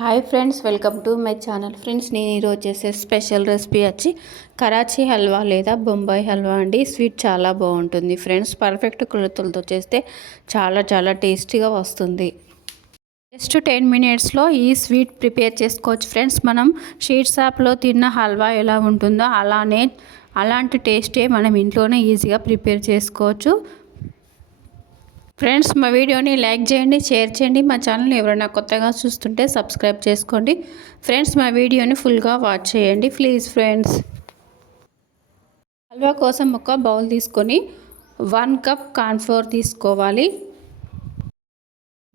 Hi friends, welcome to my channel. Friends, నేను ఈరోజు చేసే స్పెషల్ రెసిపీ వచ్చి కరాచీ హల్వా లేదా బొంబాయి హల్వా అండి. స్వీట్ చాలా బాగుంటుంది ఫ్రెండ్స్. పర్ఫెక్ట్ కొలతలతో చేస్తే చాలా టేస్టీగా వస్తుంది. జస్ట్ 10 మినిట్స్లో ఈ స్వీట్ ప్రిపేర్ చేసుకోవచ్చు ఫ్రెండ్స్. మనం స్వీట్ షాప్లో తిన్న హల్వా ఎలా ఉంటుందో అలాంటి టేస్టే మనం ఇంట్లోనే ఈజీగా ప్రిపేర్ చేసుకోవచ్చు. ఫ్రెండ్స్, మా వీడియోని లైక్ చేయండి, షేర్ చేయండి. మా ఛానల్ని ఎవరైనా కొత్తగా చూస్తుంటే సబ్స్క్రైబ్ చేసుకోండి. ఫ్రెండ్స్, మా వీడియోని ఫుల్గా వాచ్ చేయండి ప్లీజ్. ఫ్రెండ్స్, హల్వా కోసం ఒక బౌల్ తీసుకొని 1 కప్ కార్న్ఫ్లోర్ తీసుకోవాలి.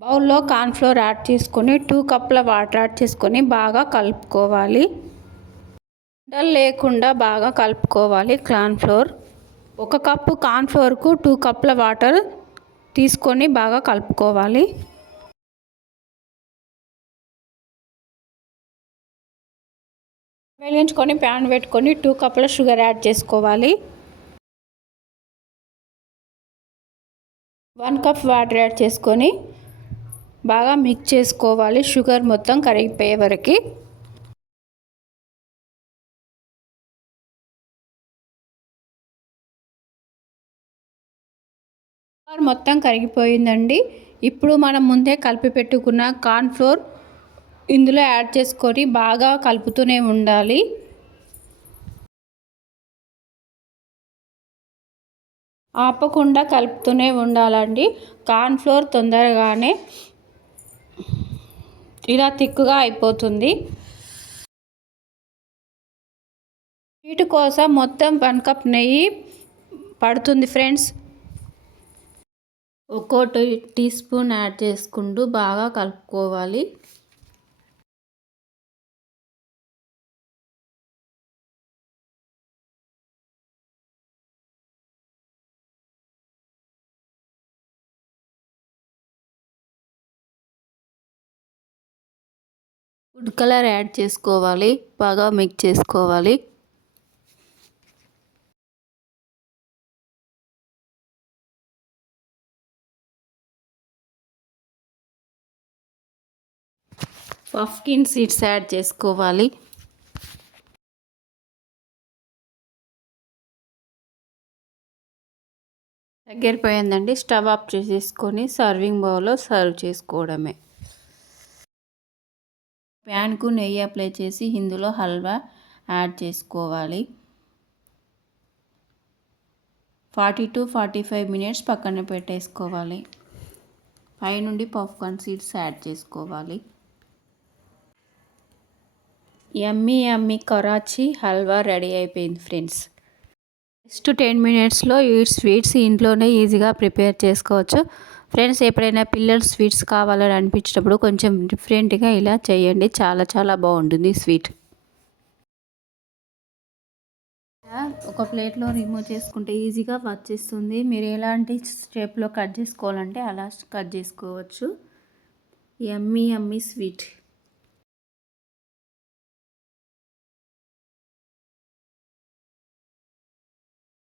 బౌల్లో కార్న్ఫ్లోర్ యాడ్ చేసుకొని 2 కప్పుల వాటర్ యాడ్ చేసుకొని బాగా కలుపుకోవాలి. ఉండలు లేకుండా బాగా కలుపుకోవాలి. కార్న్ఫ్లోర్ 1 కప్పు కార్న్ఫ్లోర్కు 2 కప్పుల వాటర్ తీసుకొని బాగా కలుపుకోవాలి. వెలిగించుకొని ప్యాన్ పెట్టుకొని 2 కప్పుల షుగర్ యాడ్ చేసుకోవాలి. 1 కప్ వాటర్ యాడ్ చేసుకొని బాగా మిక్స్ చేసుకోవాలి. షుగర్ మొత్తం కరిగిపోయే వరకు. మొత్తం కరిగిపోయిందండి. ఇప్పుడు మనం ముందే కలిపి పెట్టుకున్న కార్న్ఫ్లోర్ ఇందులో యాడ్ చేసుకొని బాగా కలుపుతూనే ఉండాలి. ఆపకుండా కలుపుతూనే ఉండాలండి. కార్న్ఫ్లోర్ తొందరగానే ఇలా తిక్కుగా అయిపోతుంది. వీటి కోసం మొత్తం 1 కప్ నెయ్యి పడుతుంది ఫ్రెండ్స్. ఒక్కో టీ స్పూన్ యాడ్ చేసుకుంటూ బాగా కలుపుకోవాలి. ఫుడ్ కలర్ యాడ్ చేసుకోవాలి. బాగా మిక్స్ చేసుకోవాలి. పఫ్కిన్ సీడ్స్ యాడ్ చేసుకోవాలి. దగ్గరిపోయిందండి. స్టవ్ ఆఫ్ చేసేసుకొని సర్వింగ్ బౌల్లో సర్వ్ చేసుకోవడమే. ప్యాన్కు నెయ్యి అప్లై చేసి ఇందులో హల్వా యాడ్ చేసుకోవాలి. 40 to 45 మినిట్స్ పక్కన పెట్టేసుకోవాలి. పైనుండి పాప్కార్న్ సీడ్స్ యాడ్ చేసుకోవాలి. యమ్మీ కరాచీ హల్వా రెడీ అయిపోయింది ఫ్రెండ్స్. జస్ట్ 10 మినిట్స్లో ఈ స్వీట్స్ ఇంట్లోనే ఈజీగా ప్రిపేర్ చేసుకోవచ్చు ఫ్రెండ్స్. ఎప్పుడైనా పిల్లలు స్వీట్స్ కావాలని అనిపించినప్పుడు కొంచెం డిఫరెంట్గా ఇలా చేయండి. చాలా బాగుంటుంది స్వీట్. ఒక ప్లేట్లో రిమూవ్ చేసుకుంటే ఈజీగా వచ్చేస్తుంది. మీరు ఎలాంటి షేప్లో కట్ చేసుకోవాలంటే అలా కట్ చేసుకోవచ్చు. యమ్మీ స్వీట్.